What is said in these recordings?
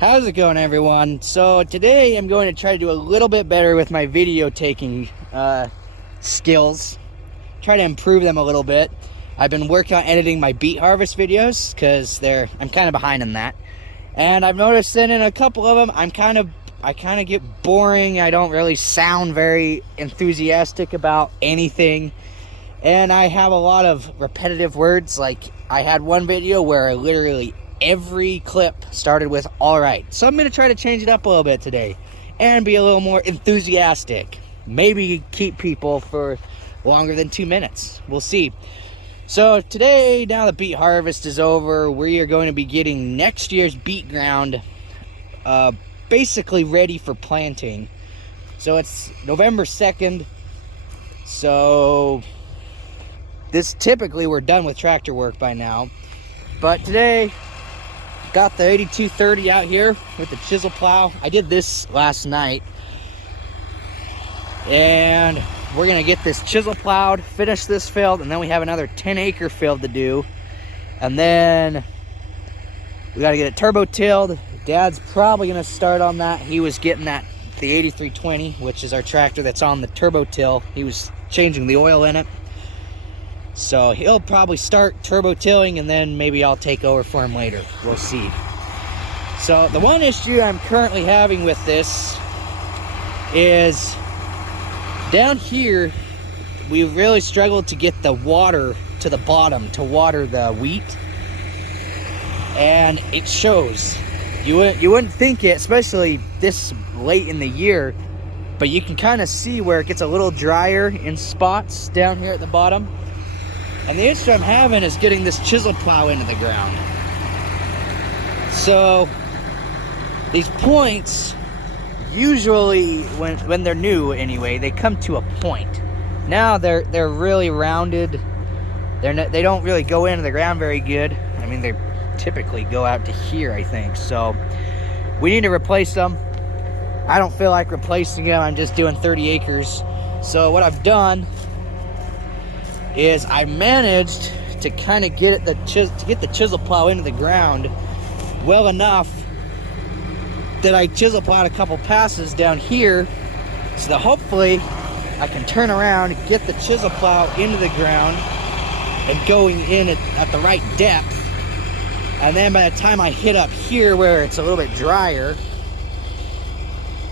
How's it going, everyone? So today I'm going to try to do a little bit better with my video taking skills. Try to improve them a little bit. I've been working on editing my beet harvest videos because I'm kind of behind in that. And I've noticed that in a couple of them I kind of get boring. I don't really sound very enthusiastic about anything. And I have a lot of repetitive words. Like I had one video where literally every clip started with "all right." So I'm going to try to change it up a little bit today and be a little more enthusiastic. Maybe keep people for longer than 2 minutes. We'll see. So today, now the beet harvest is over, we are going to be getting next year's beet ground basically ready for planting. So it's November 2nd. So this typically we're done with tractor work by now. But today, got the 8230 out here with the chisel plow. I did this last night. And we're gonna get this chisel plowed, finish this field, and then we have another 10-acre field to do. And then we gotta get it turbo tilled. Dad's probably gonna start on that. He was getting the 8320, which is our tractor that's on the turbo till. He was changing the oil in it. So he'll probably start turbo tilling, and then maybe I'll take over for him later. We'll see. So the one issue I'm currently having with this is down here, we really struggled to get the water to the bottom to water the wheat. And it shows. You wouldn't think it, especially this late in the year, but you can kind of see where it gets a little drier in spots down here at the bottom. And the issue I'm having is getting this chisel plow into the ground. So these points, usually when they're new anyway, they come to a point. Now they're really rounded. They don't really go into the ground very good. I mean, they typically go out to here, I think. So we need to replace them. I don't feel like replacing them. I'm just doing 30 acres. So what I've done is I managed to kind of get the chisel plow into the ground well enough that I chisel plowed a couple passes down here, so that hopefully I can turn around, get the chisel plow into the ground and going in at the right depth. And then by the time I hit up here where it's a little bit drier,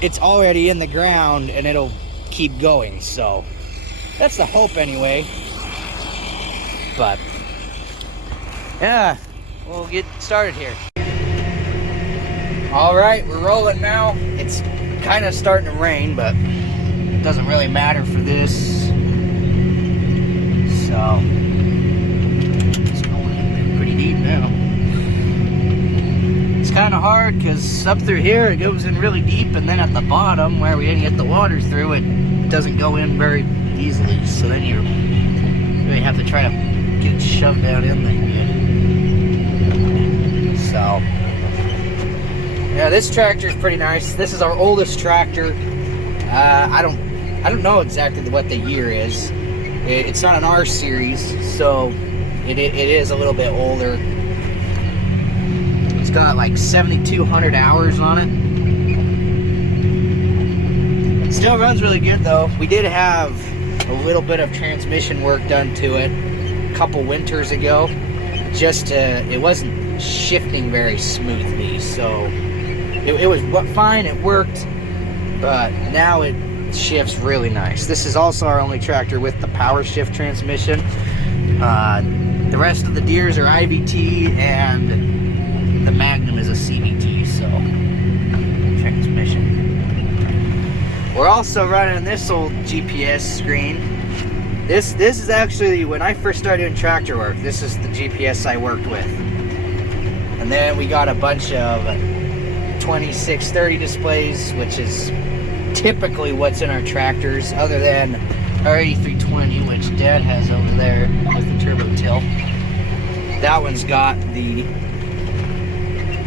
it's already in the ground and it'll keep going. So that's the hope anyway. But yeah, we'll get started here. All right, we're rolling now. It's kind of starting to rain, but it doesn't really matter for this. So it's going in there pretty deep now. It's kind of hard because up through here it goes in really deep, and then at the bottom where we didn't get the water through, it doesn't go in very easily. So then you really have to try to get it shoved down in there. So yeah, this tractor is pretty nice. This is our oldest tractor. I don't know exactly what the year is. It's not an R series, so it is a little bit older. It's got like 7,200 hours on it. It still runs really good though. We did have a little bit of transmission work done to it a couple winters ago. It wasn't shifting very smoothly, so it was fine, it worked, but now it shifts really nice. This is also our only tractor with the power shift transmission. The rest of the Deeres are IVT, and the Magnum is a CVT, so transmission. We're also running this old GPS screen. This is actually, when I first started doing tractor work, this is the GPS I worked with. And then we got a bunch of 2630 displays, which is typically what's in our tractors, other than our 8320, which Dad has over there with the turbo till. That one's got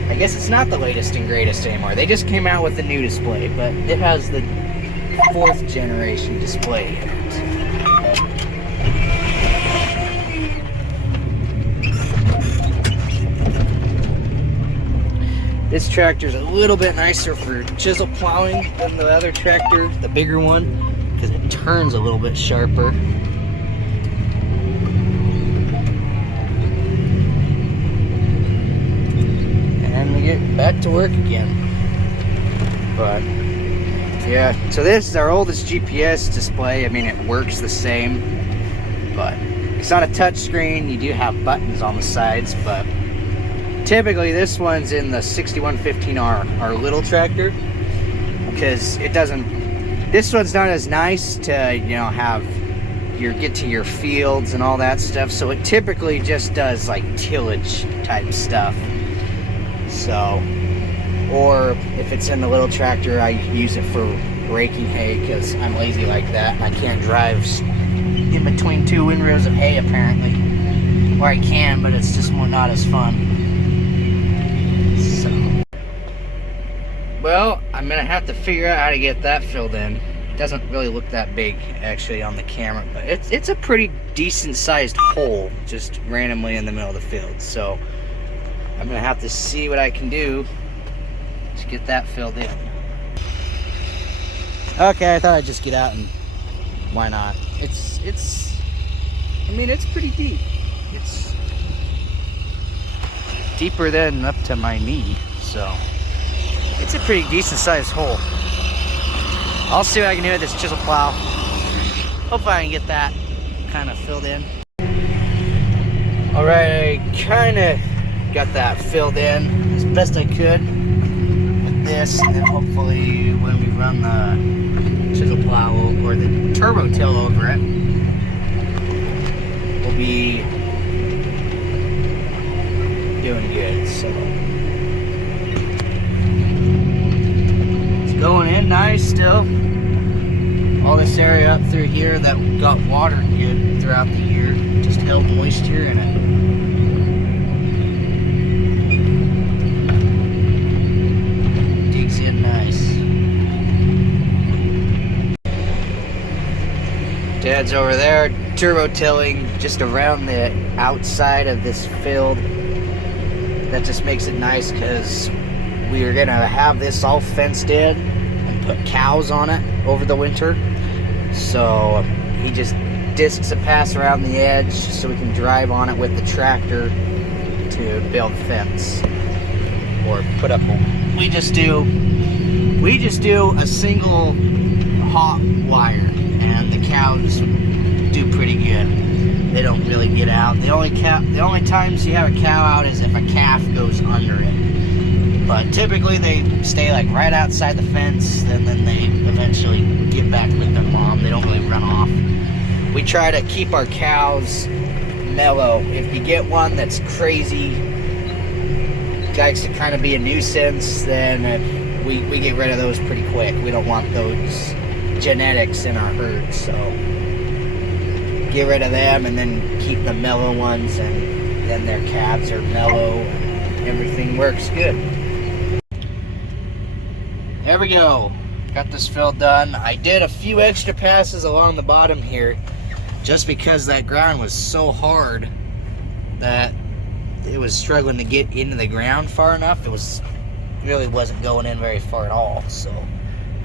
I guess it's not the latest and greatest anymore. They just came out with the new display, but it has the 4th generation display in it. This tractor's a little bit nicer for chisel plowing than the other tractor, the bigger one, because it turns a little bit sharper. And we get back to work again. But yeah, so this is our oldest GPS display. I mean, it works the same, but it's not a touch screen. You do have buttons on the sides, but typically this one's in the 6115R, our little tractor, because it doesn't, this one's not as nice to, you know, have get to your fields and all that stuff. So it typically just does like tillage type stuff. So, or if it's in the little tractor, I use it for raking hay because I'm lazy like that and I can't drive in between two windrows of hay apparently. Or I can, but it's just not as fun. So, well, I'm gonna have to figure out how to get that filled in. It doesn't really look that big actually on the camera, but it's a pretty decent sized hole just randomly in the middle of the field. So I'm gonna have to see what I can do to get that filled in. Okay, I thought I'd just get out and why not? I mean, it's pretty deep. It's deeper than up to my knee, so it's a pretty decent sized hole. I'll see what I can do with this chisel plow. Hopefully I can get that kind of filled in. All right, I kind of got that filled in as best I could with this, and then hopefully when we run the chisel plow or the turbo till over it, we'll be doing good. So it's going in nice still. All this area up through here that got watered good throughout the year just held moisture in it. Digs in nice. Dad's over there turbo tilling just around the outside of this field. That just makes it nice because we are gonna have this all fenced in and put cows on it over the winter. So he just discs a pass around the edge so we can drive on it with the tractor to build fence or put up a, we just do a single hot wire, and the cows do pretty good. They don't really get out. The only times you have a cow out is if a calf goes under it. But typically they stay like right outside the fence, and then they eventually get back with their mom. They don't really run off. We try to keep our cows mellow. If you get one that's crazy, likes to kind of be a nuisance, then we get rid of those pretty quick. We don't want those genetics in our herd, so get rid of them and then keep the mellow ones, and then their calves are mellow and everything works good. There we go. Got this field done. I did a few extra passes along the bottom here just because that ground was so hard that it was struggling to get into the ground far enough. It really wasn't going in very far at all. So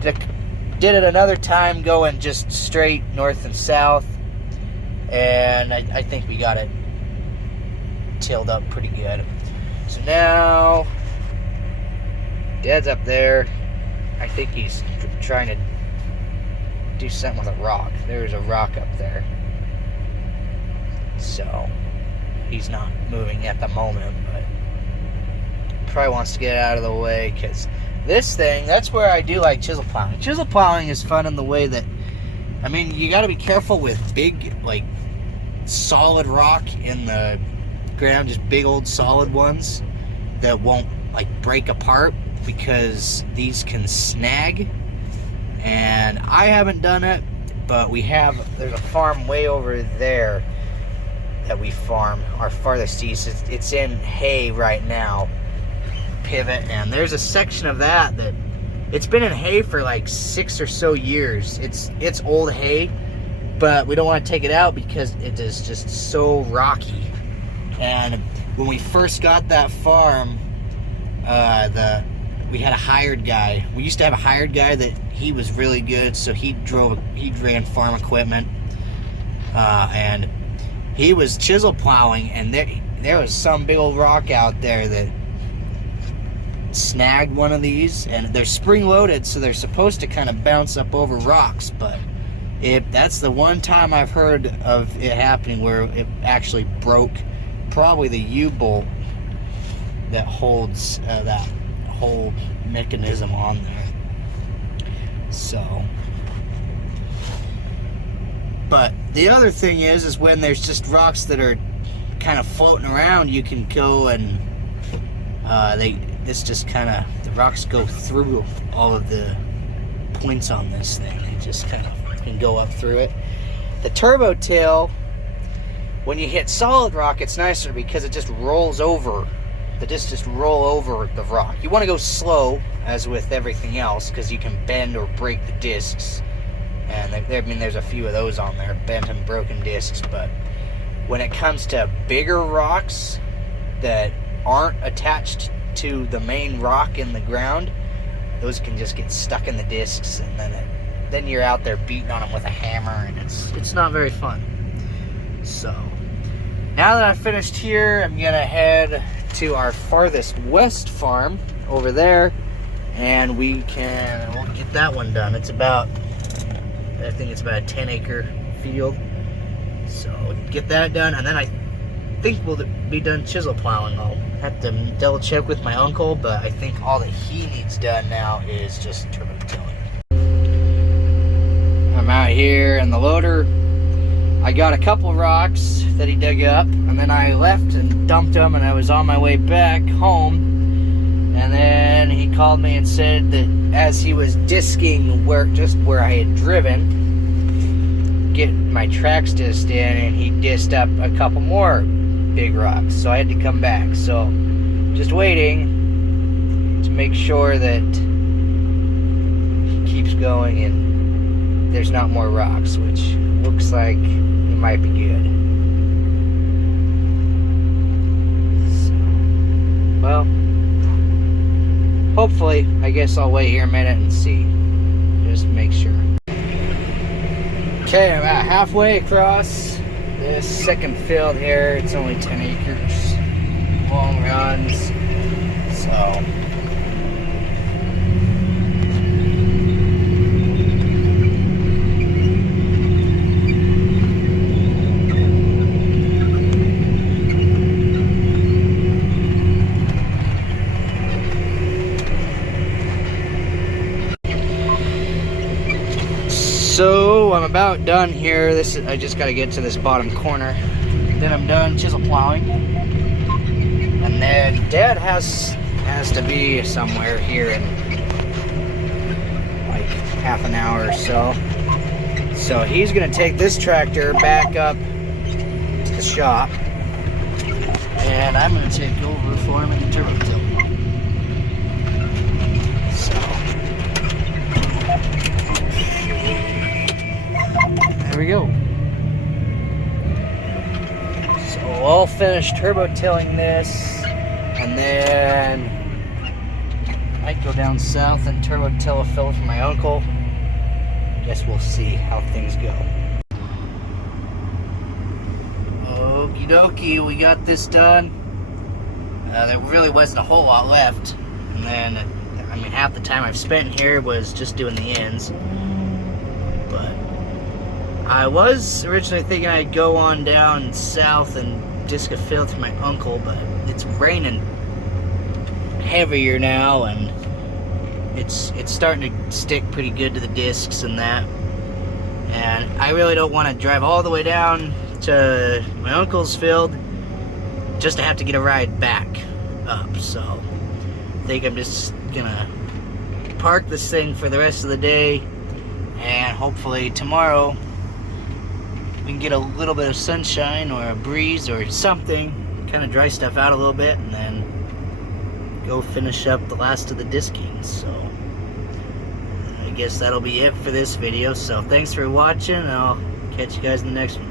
did it another time going just straight north and south, and I think we got it tilled up pretty good. So now Dad's up there. I think he's trying to do something with a rock. There's a rock up there. So he's not moving at the moment, but probably wants to get out of the way, because this thing, that's where I do like chisel plowing. Chisel plowing is fun in the way that, I mean, you got to be careful with big, like, solid rock in the ground, just big old solid ones that won't, like, break apart, because these can snag. And I haven't done it, but there's a farm way over there that we farm, our farthest east. It's in hay right now, pivot, and there's a section of that it's been in hay for like 6 or so years. It's old hay, but we don't want to take it out because it is just so rocky. And when we first got that farm, we had a hired guy. We used to have a hired guy that he was really good, so he ran farm equipment, and he was chisel plowing, and there was some big old rock out there that snagged one of these, and they're spring loaded, so they're supposed to kind of bounce up over rocks, but that's the one time I've heard of it happening where it actually broke probably the U-bolt that holds that whole mechanism on there. So, but the other thing is when there's just rocks that are kind of floating around, you can go and the rocks go through all of the points on this thing. They just kind of can go up through it. The turbo till, when you hit solid rock, it's nicer because it just rolls over. The discs just roll over the rock. You want to go slow, as with everything else, because you can bend or break the discs. And there's a few of those on there, bent and broken discs. But when it comes to bigger rocks that aren't attached to the main rock in the ground, those can just get stuck in the discs, and then you're out there beating on them with a hammer, and it's not very fun. So now that I've finished here, I'm gonna head to our farthest west farm over there, and we'll get that one done. I think it's about a 10-acre field, so get that done, and then I think we'll be done chisel plowing. I'll have to double check with my uncle, but I think all that he needs done now is just turbo tilling. I'm out here in the loader. I got a couple rocks that he dug up, and then I left and dumped them, and I was on my way back home, and then he called me and said that as he was disking where I had driven, get my tracks disced in, and he disced up a couple more big rocks, so I had to come back. So just waiting to make sure that he keeps going and there's not more rocks, which looks like it might be good. So, well, hopefully, I guess I'll wait here a minute and see, just to make sure. Okay, I'm about halfway across this second field here. It's only 10 acres, long runs, so I'm about done here. I just got to get to this bottom corner. Then I'm done chisel plowing. And then Dad has to be somewhere here in like half an hour or so. So he's gonna take this tractor back up to the shop, and I'm gonna take over for him in the turbo till. There we go. So I'll finish turbo tilling this, and then I might go down south and turbo till a field for my uncle. Guess we'll see how things go. Okie dokie, we got this done. There really wasn't a whole lot left, and then half the time I've spent here was just doing the ends. But I was originally thinking I'd go on down south and disc a field for my uncle, but it's raining heavier now, and it's starting to stick pretty good to the discs and that. And I really don't want to drive all the way down to my uncle's field just to have to get a ride back up. So I think I'm just gonna park this thing for the rest of the day, and hopefully tomorrow we can get a little bit of sunshine or a breeze or something, kind of dry stuff out a little bit, and then go finish up the last of the disking. So I guess that'll be it for this video. So thanks for watching, and I'll catch you guys in the next one.